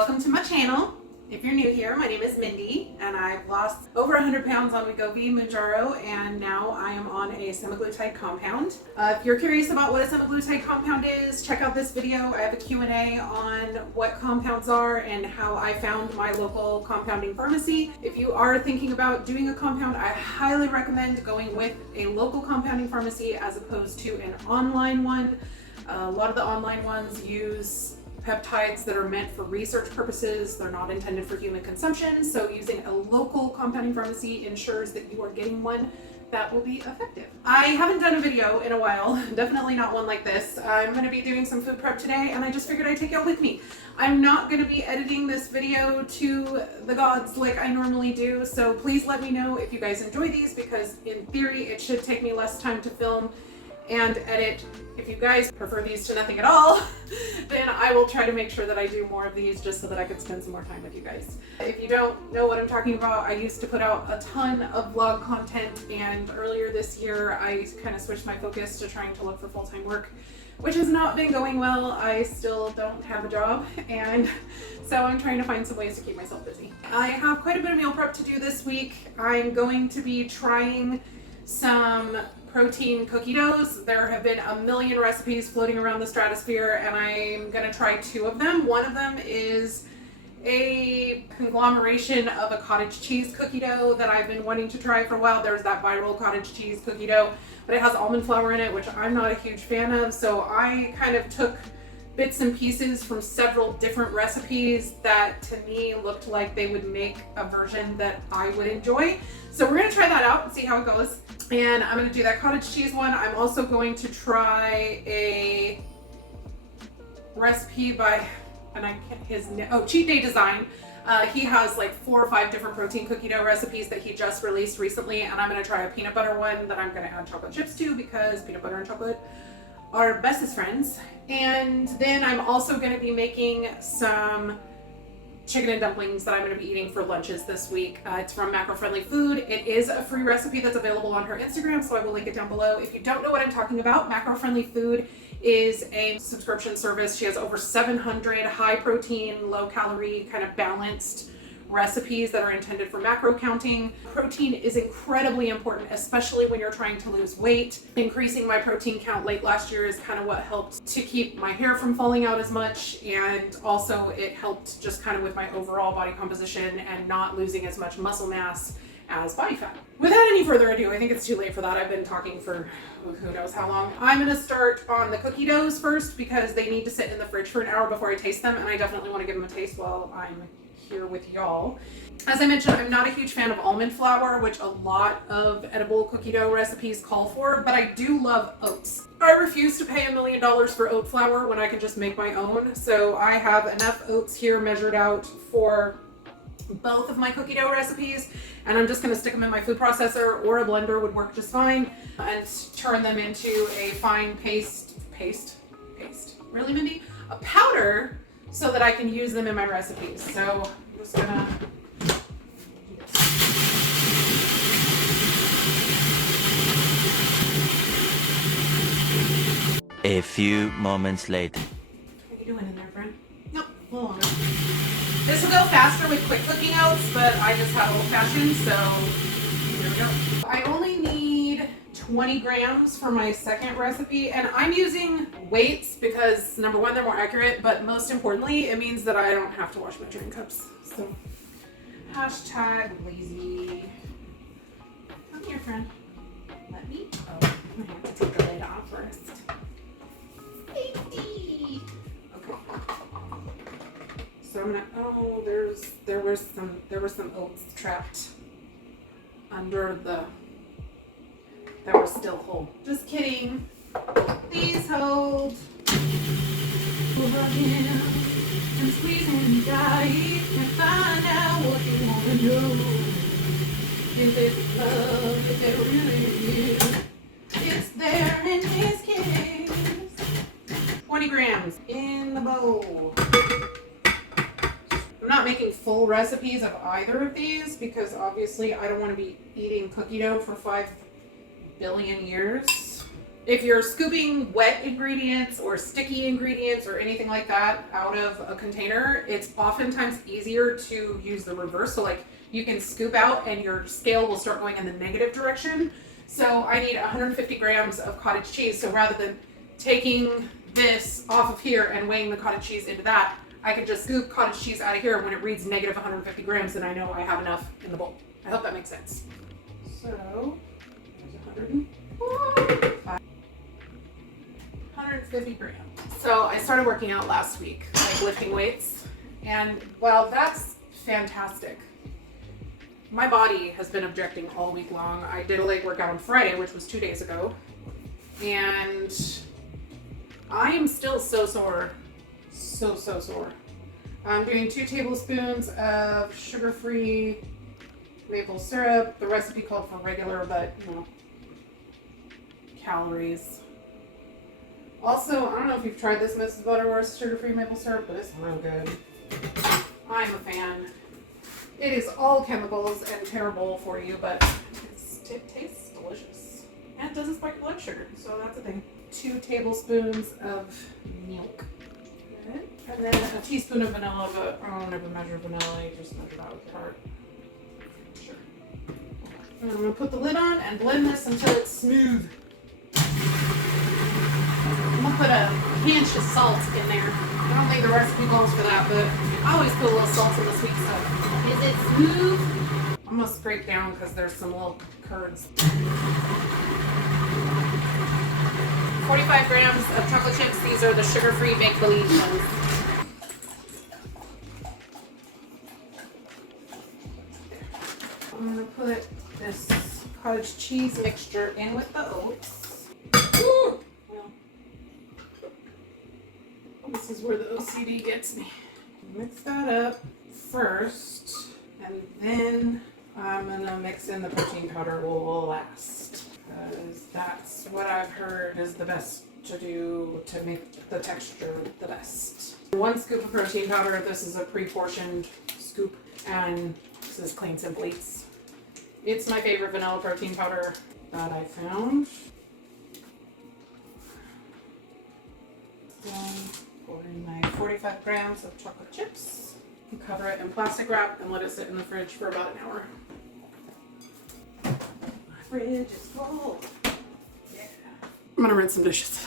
Welcome to my channel. If you're new here, my name is Mindy and I've lost over 100 pounds on Wegovy Mounjaro and now I am on a semaglutide compound. If you're curious about what a semaglutide compound is, check out this video. I have a Q&A on what compounds are and how I found my local compounding pharmacy. If you are thinking about doing a compound, I highly recommend going with a local compounding pharmacy as opposed to an online one. A lot of the online ones use peptides that are meant for research purposes. They're not intended for human consumption. So using a local compounding pharmacy ensures that you are getting one that will be effective. I haven't done a video in a while, definitely not one like this. I'm going to be doing some food prep today and I just figured I'd take y'all with me. I'm not going to be editing this video to the gods like I normally do, so please let me know if you guys enjoy these, because in theory it should take me less time to film and edit. If you guys prefer these to nothing at all, then I will try to make sure that I do more of these just so that I can spend some more time with you guys. If you don't know what I'm talking about, I used to put out a ton of vlog content, and earlier this year I kind of switched my focus to trying to look for full-time work, which has not been going well. I still don't have a job, and so I'm trying to find some ways to keep myself busy. I have quite a bit of meal prep to do this week. I'm going to be trying some protein cookie doughs. There have been a million recipes floating around the stratosphere and I'm gonna try two of them. One of them is a conglomeration of a cottage cheese cookie dough that I've been wanting to try for a while. There's that viral cottage cheese cookie dough, but it has almond flour in it, which I'm not a huge fan of. So I kind of took bits and pieces from several different recipes that to me looked like they would make a version that I would enjoy. So we're gonna try that out and see how it goes. And I'm gonna do that cottage cheese one. I'm also going to try a recipe by, and I can't, his name, oh, Cheat Day Design. He has like 4 or 5 different protein cookie dough recipes that he just released recently. And I'm gonna try a peanut butter one that I'm gonna add chocolate chips to, because peanut butter and chocolate are bestest friends. And then I'm also gonna be making some chicken and dumplings that I'm going to be eating for lunches this week. It's from Macro Friendly Food. It is a free recipe that's available on her Instagram, so I will link it down below. If you don't know what I'm talking about, Macro Friendly Food is a subscription service. She has over 700 high protein, low calorie, kind of balanced recipes that are intended for macro counting. Protein is incredibly important, especially when you're trying to lose weight. Increasing my protein count late last year is kind of what helped to keep my hair from falling out as much, and also it helped just kind of with my overall body composition and not losing as much muscle mass as body fat. Without any further ado, I think it's too late for that. I've been talking for who knows how long. I'm gonna start on the cookie doughs first because they need to sit in the fridge for an hour before I taste them, and I definitely want to give them a taste while I'm here with y'all. As I mentioned, I'm not a huge fan of almond flour, which a lot of edible cookie dough recipes call for, but I do love oats. I refuse to pay $1 million for oat flour when I can just make my own, so I have enough oats here measured out for both of my cookie dough recipes, and I'm just going to stick them in my food processor, or a blender would work just fine, and turn them into a fine paste, really, Mindy? A powder, so that I can use them in my recipes. So I'm just gonna A few moments later. What are you doing in there, friend? Nope, a little longer. This will go faster with quick cooking oats, but I just have old fashioned, so here we go. I only need 20 grams for my second recipe, and I'm using weights because number one, they're more accurate, but most importantly, it means that I don't have to wash my measuring cups. So hashtag lazy. Come here, friend. Let me. Oh, I have to take the lid off first. Safety. Okay. So I'm gonna. Oh, there was some oats trapped under the. That were still whole. Just kidding. Please hold. And squeeze and dive and find out what you want to know. If it's love, if it really is, it's there in this case. 20 grams in the bowl. I'm not making full recipes of either of these because obviously I don't want to be eating cookie dough for 5 billion years. If you're scooping wet ingredients or sticky ingredients or anything like that out of a container, it's oftentimes easier to use the reverse. So like you can scoop out and your scale will start going in the negative direction. So I need 150 grams of cottage cheese. So rather than taking this off of here and weighing the cottage cheese into that, I can just scoop cottage cheese out of here. When it reads negative 150 grams, then I know I have enough in the bowl. I hope that makes sense. So there's 150 grams. So I started working out last week, like lifting weights. And while that's fantastic, my body has been objecting all week long. I did a leg workout on Friday, which was 2 days ago. And I am still so sore. So sore. I'm doing 2 tablespoons of sugar-free maple syrup. The recipe called for regular, but you know, calories. Also, I don't know if you've tried this Mrs. Butterworth's sugar-free maple syrup, but it's real good. I'm a fan. It is all chemicals and terrible for you, but it tastes delicious. And it doesn't spike blood sugar, so that's a thing. 2 tablespoons of milk. Good. And then a teaspoon of vanilla, but I don't ever measure vanilla, you just measure that with your heart. Sure. And I'm going to put the lid on and blend this until it's smooth. I'm going to put a pinch of salt in there. I don't think the recipe calls for that, but I always put a little salt in the sweet stuff. Is it smooth? I'm going to scrape down because there's some little curds. 45 grams of chocolate chips. These are the sugar-free make-believe ones. I'm going to put this cottage cheese mixture in with the oats. Ooh. Well, this is where the OCD gets me. Mix that up first, and then I'm going to mix in the protein powder last. Because that's what I've heard is the best to do to make the texture the best. 1 scoop of protein powder. This is a pre-portioned scoop, and this is Clean Simply's. It's my favorite vanilla protein powder that I found. Then pour in my 45 grams of chocolate chips. Cover it in plastic wrap and let it sit in the fridge for about an hour. Fridge is full. Yeah. I'm gonna rinse some dishes.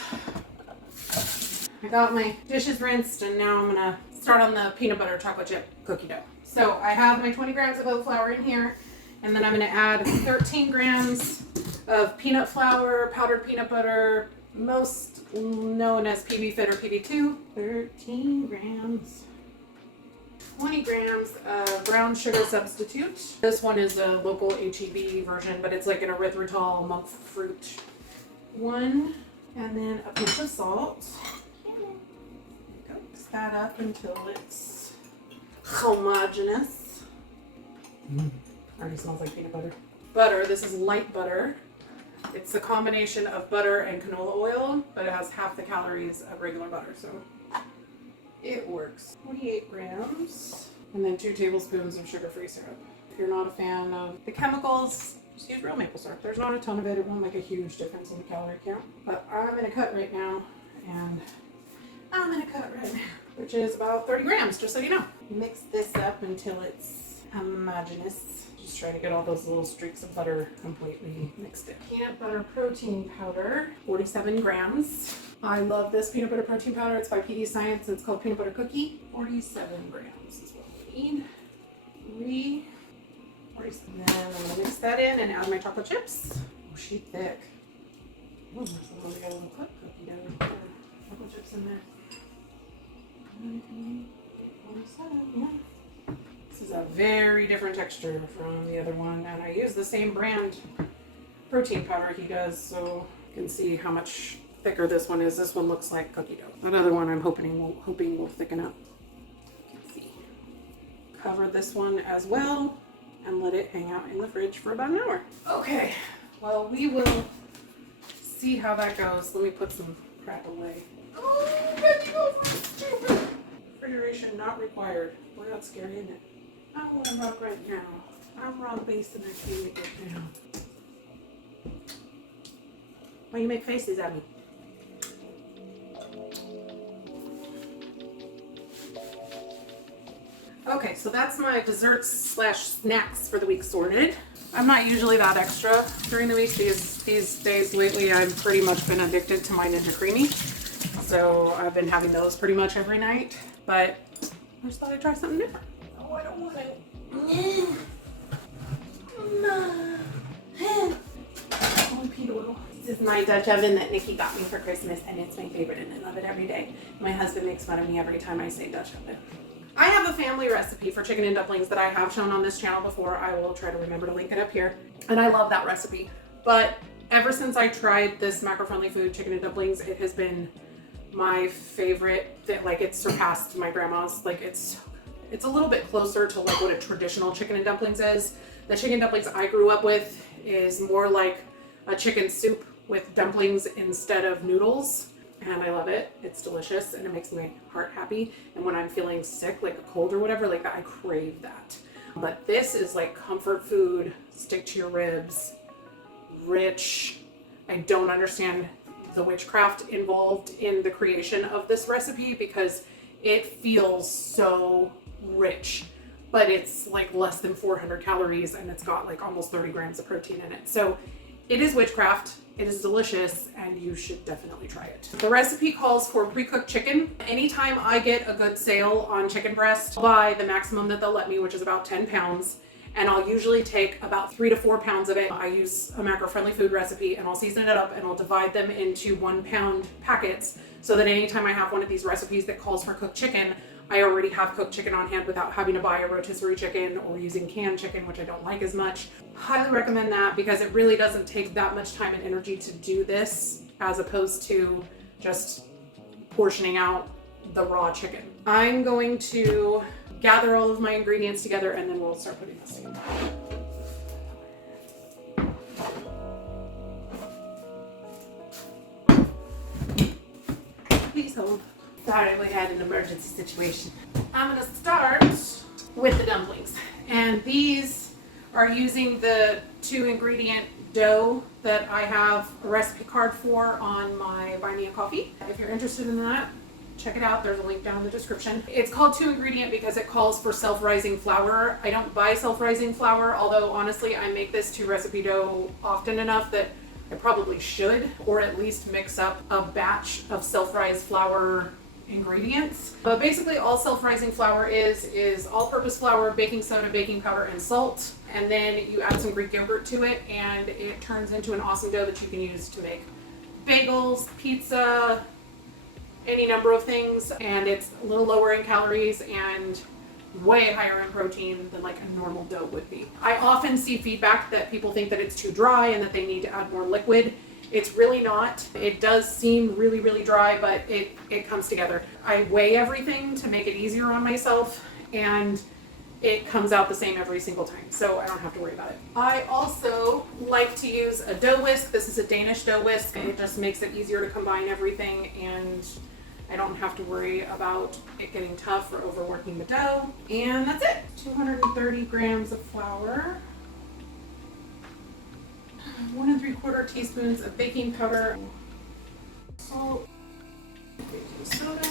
I got my dishes rinsed, and now I'm gonna start on the peanut butter chocolate chip cookie dough. So I have my 20 grams of oat flour in here, and then I'm gonna add 13 grams of peanut flour, powdered peanut butter, most known as PB Fit or PB2. 13 grams. 20 grams of brown sugar substitute. This one is a local HEB version, but it's like an erythritol monk fruit one. And then a pinch of salt. Mix that up until it's homogeneous. Already smells like peanut butter. Butter, this is light butter. It's a combination of butter and canola oil, but it has half the calories of regular butter, so it works. 28 grams. And then 2 tablespoons of sugar-free syrup. If you're not a fan of the chemicals, just use real maple syrup. There's not a ton of it. It won't make a huge difference in the calorie count. But I'm going to cut right now, which is about 30 grams, just so you know. Mix this up until it's homogeneous. Just try to get all those little streaks of butter completely mixed in. Peanut butter protein powder, 47 grams. I love this peanut butter protein powder. It's by PD Science. It's called Peanut Butter Cookie. 47 grams is what we need. 47. Then I'm going to mix that in and add my chocolate chips. Oh, she's thick. Ooh, we got a little cookie dough. Chocolate chips in there. 47, yeah. This is a very different texture from the other one, and I use the same brand protein powder he does, so you can see how much thicker this one is. This one looks like cookie dough. That other one I'm hoping will thicken up. You can see. Cover this one as well and let it hang out in the fridge for about an hour. Okay, well, we will see how that goes. Let me put some crap away. Oh, veggie stupid. Refrigeration not required. Boy, that's scary, isn't it? I want to rock right now. I'm raw basting I can't get down. Why you make faces at me? Okay, so that's my desserts slash snacks for the week sorted. I'm not usually that extra during the week. These days lately, I've pretty much been addicted to my Ninja Creamy. So I've been having those pretty much every night. But I just thought I'd try something different. Oh, I don't want to. Only peed a little. This is my Dutch oven that Nikki got me for Christmas, and it's my favorite, and I love it every day. My husband makes fun of me every time I say Dutch oven. I have a family recipe for chicken and dumplings that I have shown on this channel before. I will try to remember to link it up here. And I love that recipe. But ever since I tried this macro-friendly food, chicken and dumplings, it has been my favorite. Like, it's surpassed my grandma's. Like, it's a little bit closer to like what a traditional chicken and dumplings is. The chicken dumplings I grew up with is more like a chicken soup with dumplings instead of noodles. And I love it. It's delicious and it makes my heart happy. And when I'm feeling sick, like a cold or whatever, like that, I crave that. But this is like comfort food, stick to your ribs, rich. I don't understand the witchcraft involved in the creation of this recipe because it feels so rich, but it's like less than 400 calories and it's got like almost 30 grams of protein in it. So it is witchcraft. It is delicious and you should definitely try it. The recipe calls for pre-cooked chicken. Anytime I get a good sale on chicken breast, I'll buy the maximum that they'll let me, which is about 10 pounds. And I'll usually take about 3 to 4 pounds of it. I use a macro-friendly food recipe and I'll season it up and I'll divide them into 1 pound packets so that anytime I have one of these recipes that calls for cooked chicken, I already have cooked chicken on hand without having to buy a rotisserie chicken or using canned chicken, which I don't like as much. Highly recommend that because it really doesn't take that much time and energy to do this as opposed to just portioning out the raw chicken. I'm going to gather all of my ingredients together and then we'll start putting this together. Please hold. Sorry, we had an emergency situation. I'm gonna start with the dumplings. And these are using the 2 ingredient dough that I have a recipe card for on my Buy Me a Coffee. If you're interested in that, check it out. There's a link down in the description. It's called 2 ingredient because it calls for self-rising flour. I don't buy self-rising flour, although honestly I make this 2 recipe dough often enough that I probably should, or at least mix up a batch of self-rise flour ingredients. But basically all self-rising flour is all-purpose flour, baking soda, baking powder, and salt. And then you add some Greek yogurt to it and it turns into an awesome dough that you can use to make bagels, pizza, any number of things. And it's a little lower in calories and way higher in protein than like a normal dough would be. I often see feedback that people think that it's too dry and that they need to add more liquid. It's really not. It does seem really, really dry, but it comes together. I weigh everything to make it easier on myself, and it comes out the same every single time, so I don't have to worry about it. I also like to use a dough whisk. This is a Danish dough whisk. It just makes it easier to combine everything, and I don't have to worry about it getting tough or overworking the dough. And that's it. 230 grams of flour. 1 3/4 teaspoons of baking powder, salt, baking soda.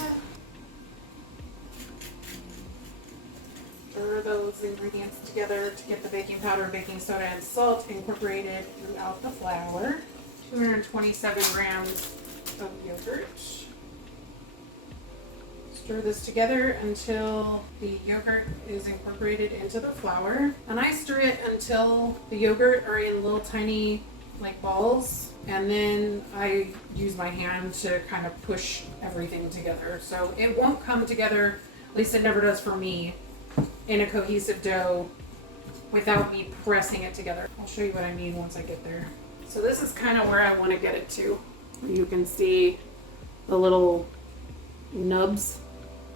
Stir those ingredients together to get the baking powder, baking soda, and salt incorporated throughout the flour. 227 grams of yogurt. Stir this together until the yogurt is incorporated into the flour. And I stir it until the yogurt are in little tiny like balls. And then I use my hand to kind of push everything together. So it won't come together, at least it never does for me, in a cohesive dough without me pressing it together. I'll show you what I mean once I get there. So this is kind of where I want to get it to. You can see the little nubs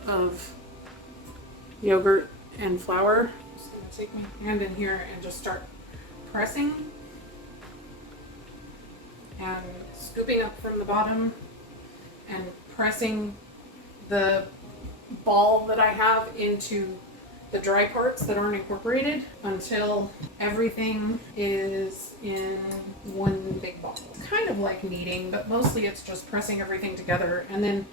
of yogurt and flour. I'm just going to take my hand in here and just start pressing and scooping up from the bottom and pressing the ball that I have into the dry parts that aren't incorporated until everything is in one big ball. It's kind of like kneading, but mostly it's just pressing everything together. And then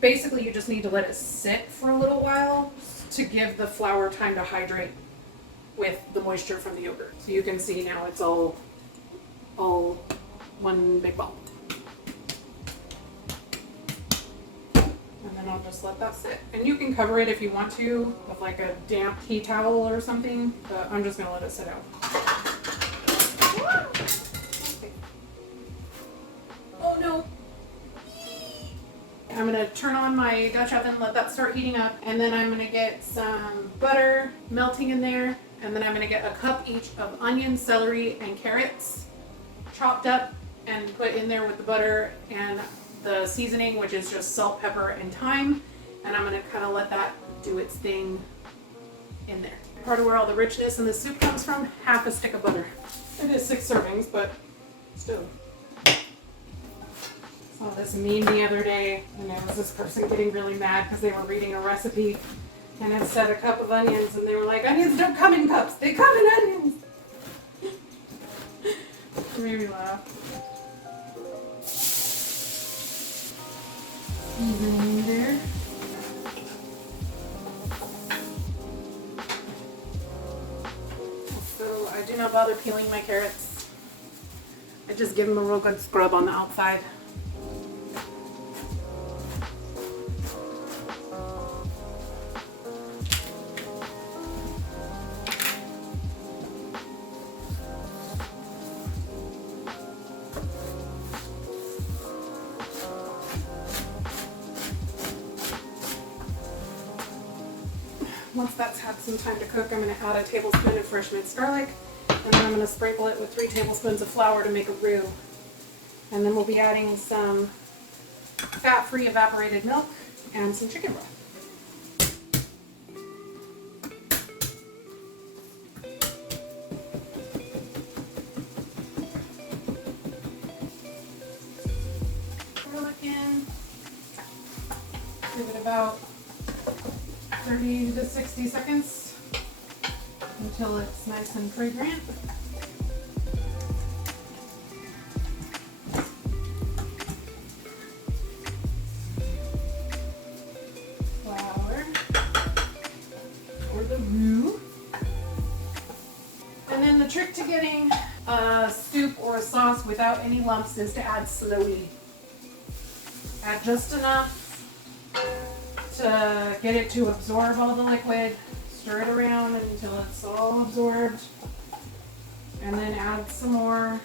basically you just need to let it sit for a little while to give the flour time to hydrate with the moisture from the yogurt. So you can see now it's all one big ball. And then I'll just let that sit. And you can cover it if you want to with like a damp tea towel or something, but I'm just gonna let it sit out. Oh no. I'm gonna turn on my Dutch oven, let that start heating up, and then I'm gonna get some butter melting in there, and then I'm gonna get a cup each of onions, celery, and carrots chopped up and put in there with the butter and the seasoning, which is just salt, pepper, and thyme. And I'm gonna kind of let that do its thing in there. Part of where all the richness in the soup comes from, half a stick of butter. It is 6 servings, but still. Saw this meme the other day, and there was this person getting really mad because they were reading a recipe and it said a cup of onions, and they were like, onions don't come in cups, they come in onions. It made me laugh. Seasoning there. So I do not bother peeling my carrots. I just give them a real good scrub on the outside. Once that's had some time to cook, I'm going to add a tablespoon of fresh minced garlic, and then I'm going to sprinkle it with 3 tablespoons of flour to make a roux. And then we'll be adding some fat-free evaporated milk and some chicken broth. Garlic in. Give it about 30 to 60 seconds until it's nice and fragrant. Flour for the roux. And then the trick to getting a soup or a sauce without any lumps is to add slowly. Add just enough to get it to absorb all the liquid. Stir it around until it's all absorbed, and then add some more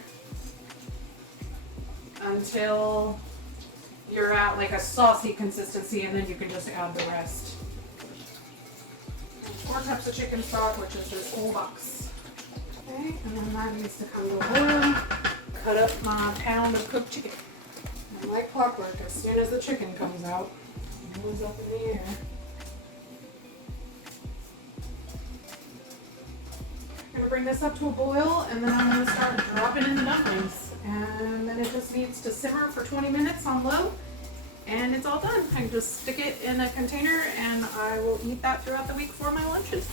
until you're at like a saucy consistency, and then you can just add the rest. 4 cups of chicken stock, which is this whole box. Okay, and then that needs to come to a boil. Cut up my pound of cooked chicken. And like clockwork, as soon as the chicken comes out, it goes up in the air. I'm going to bring this up to a boil, and then I'm going to start dropping in the dumplings. And then it just needs to simmer for 20 minutes on low, and it's all done. I can just stick it in a container, and I will eat that throughout the week for my lunches.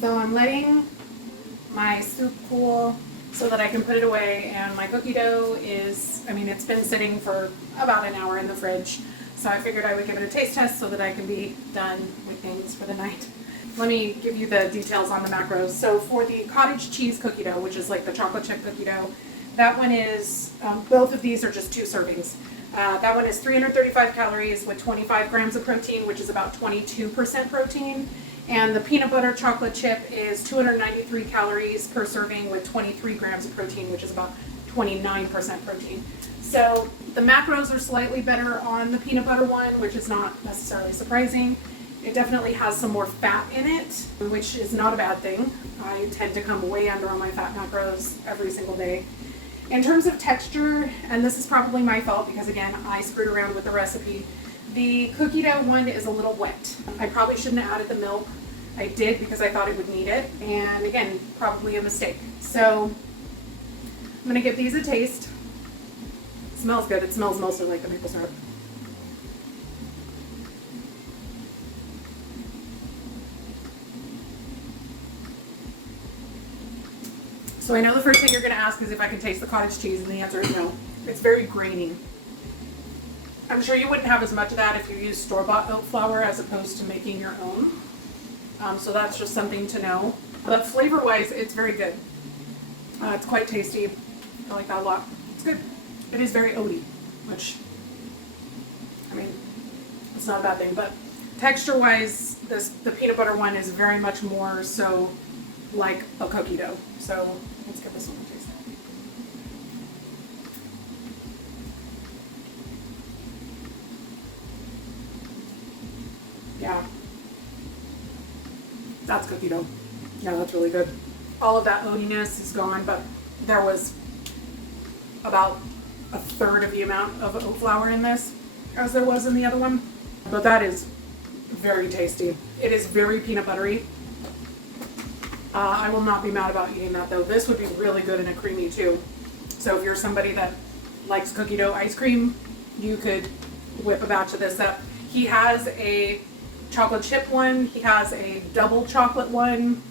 So I'm letting my soup cool so that I can put it away, and my cookie dough is, it's been sitting for about an hour in the fridge, so I figured I would give it a taste test so that I can be done with things for the night. Let me give you the details on the macros. So for the cottage cheese cookie dough, which is like the chocolate chip cookie dough, that one is, both of these are just 2 servings. That one is 335 calories with 25 grams of protein, which is about 22% protein. And the peanut butter chocolate chip is 293 calories per serving with 23 grams of protein, which is about 29% protein. So the macros are slightly better on the peanut butter one, which is not necessarily surprising. It definitely has some more fat in it, which is not a bad thing. I tend to come way under on my fat macros every single day. In terms of texture, and this is probably my fault because again, I screwed around with the recipe, the cookie dough one is a little wet. I probably shouldn't have added the milk. I did because I thought it would need it, and again, probably a mistake. So I'm gonna give these a taste. It smells good. It smells mostly like the maple syrup. So I know the first thing you're going to ask is if I can taste the cottage cheese, and the answer is no. It's very grainy. I'm sure you wouldn't have as much of that if you use store-bought oat flour as opposed to making your own. So that's just something to know. But flavor-wise, it's very good. It's quite tasty. I like that a lot. It's good. It is very oaty, which, I mean, it's not a bad thing. But texture-wise, the peanut butter one is very much more so like a cookie dough. So let's give this one a taste. Yeah, that's cookie dough. Yeah, that's really good. All of that oatiness is gone, but there was about a third of the amount of oat flour in this as there was in the other one. But that is very tasty. It is very peanut buttery. I will not be mad about eating that though. This would be really good in a creamy too. So if you're somebody that likes cookie dough ice cream, you could whip a batch of this up. He has a chocolate chip one, he has a double chocolate one,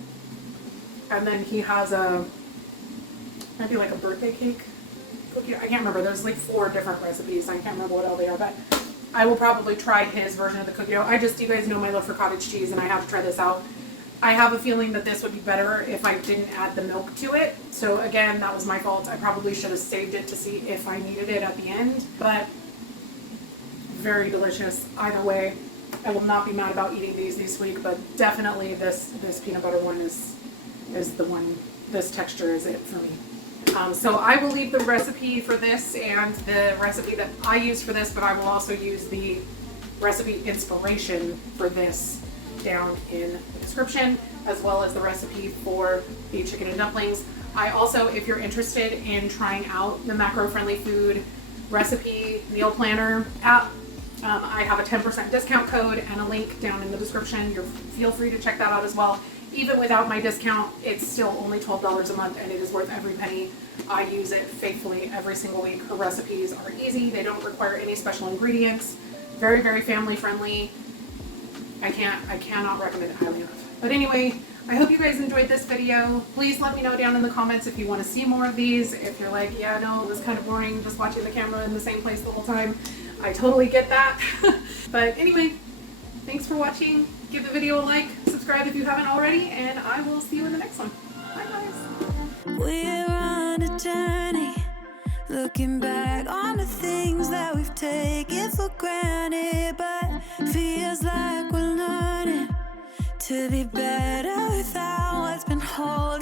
and then he has a, maybe like a birthday cake cookie. I can't remember. There's like 4 different recipes. I can't remember what all they are, but I will probably try his version of the cookie dough. You guys know my love for cottage cheese, and I have to try this out. I have a feeling that this would be better if I didn't add the milk to it. So again, that was my fault. I probably should have saved it to see if I needed it at the end, but very delicious either way. I will not be mad about eating these this week, but definitely this peanut butter one is the one, this texture is it for me. So I will leave the recipe for this and the recipe that I use for this, but I will also use the recipe inspiration for this down in the description, as well as the recipe for the chicken and dumplings. I also, if you're interested in trying out the macro-friendly food recipe meal planner app, I have a 10% discount code and a link down in the description. Feel free to check that out as well. Even without my discount, it's still only $12 a month, and it is worth every penny. I use it faithfully every single week. Her recipes are easy. They don't require any special ingredients. Very, very family friendly. I cannot recommend it highly enough. But anyway, I hope you guys enjoyed this video. Please let me know down in the comments if you want to see more of these. If you're like, yeah, no, it was kind of boring just watching the camera in the same place the whole time. I totally get that. But anyway, thanks for watching. Give the video a like, subscribe if you haven't already, and I will see you in the next one. Bye guys. We're on a journey, looking back on the things that we've taken for granted, but feels like we're learning to be better without what's been holding